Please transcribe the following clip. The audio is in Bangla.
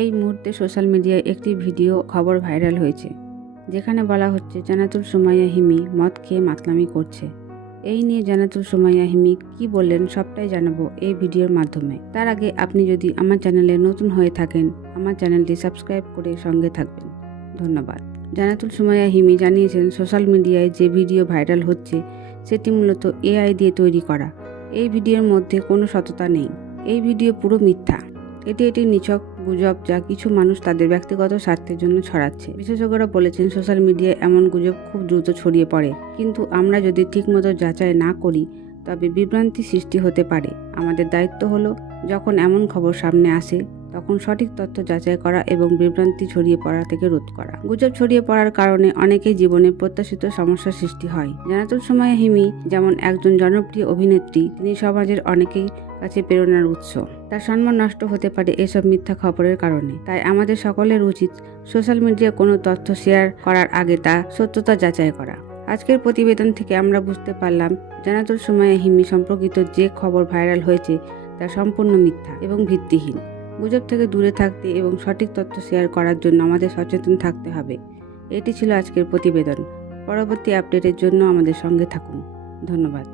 এই মুহূর্তে সোশ্যাল মিডিয়ায় একটি ভিডিও খবর ভাইরাল হয়েছে, যেখানে বলা হচ্ছে জান্নাতুল সুমাইয়া হিমি মদ খেয়ে মাতলামি করছে। এই নিয়ে জান্নাতুল সুমাইয়া হিমি কি বললেন সবটাই জানাবো এই ভিডিওর মাধ্যমে। তার আগে আপনি যদি আমার চ্যানেলে নতুন হয়ে থাকেন, আমার চ্যানেলটি সাবস্ক্রাইব করে সঙ্গে থাকবেন। ধন্যবাদ। জান্নাতুল সুমাইয়া হিমি জানিয়েছেন, সোশ্যাল মিডিয়ায় যে ভিডিও ভাইরাল হচ্ছে সেটি মূলত AI দিয়ে তৈরি করা। এই ভিডিওর মধ্যে কোনো সততা নেই। এই ভিডিও পুরো মিথ্যা। এটি একটি নিছক গুজব, যা কিছু মানুষ তাদের ব্যক্তিগত স্বার্থের জন্য ছড়াচ্ছে। বিশেষজ্ঞরা বলেছেন, সোশ্যাল মিডিয়ায় এমন গুজব খুব দ্রুত ছড়িয়ে পড়ে, কিন্তু আমরা যদি ঠিকমতো যাচাই না করি তবে বিভ্রান্তি সৃষ্টি হতে পারে। আমাদের দায়িত্ব হলো যখন এমন খবর সামনে আসে তখন সঠিক তথ্য যাচাই করা এবং বিভ্রান্তি ছড়িয়ে পড়া থেকে রোধ করা। গুজব ছড়িয়ে পড়ার কারণে অনেকেই জীবনে প্রত্যাশিত সমস্যার সৃষ্টি হয়। জান্নাতুল সুমাইয়া হিমি যেমন একজন জনপ্রিয় অভিনেত্রী, তিনি সমাজের অনেকেই কাছে প্রেরণার উৎস। তার সম্মান নষ্ট হতে পারে এসব মিথ্যা খবরের কারণে। তাই আমাদের সকলের উচিত সোশ্যাল মিডিয়ায় কোনো তথ্য শেয়ার করার আগে তা সত্যতা যাচাই করা। আজকের প্রতিবেদন থেকে আমরা বুঝতে পারলাম, জান্নাতুল সুমাইয়া হিমি সম্পর্কিত যে খবর ভাইরাল হয়েছে তা সম্পূর্ণ মিথ্যা এবং ভিত্তিহীন। গুজব থেকে দূরে থাকতে এবং সঠিক তথ্য শেয়ার করার জন্য আমাদের সচেতন থাকতে হবে। এটি ছিল আজকের প্রতিবেদন। পরবর্তী আপডেটের জন্য আমাদের সঙ্গে থাকুন। ধন্যবাদ।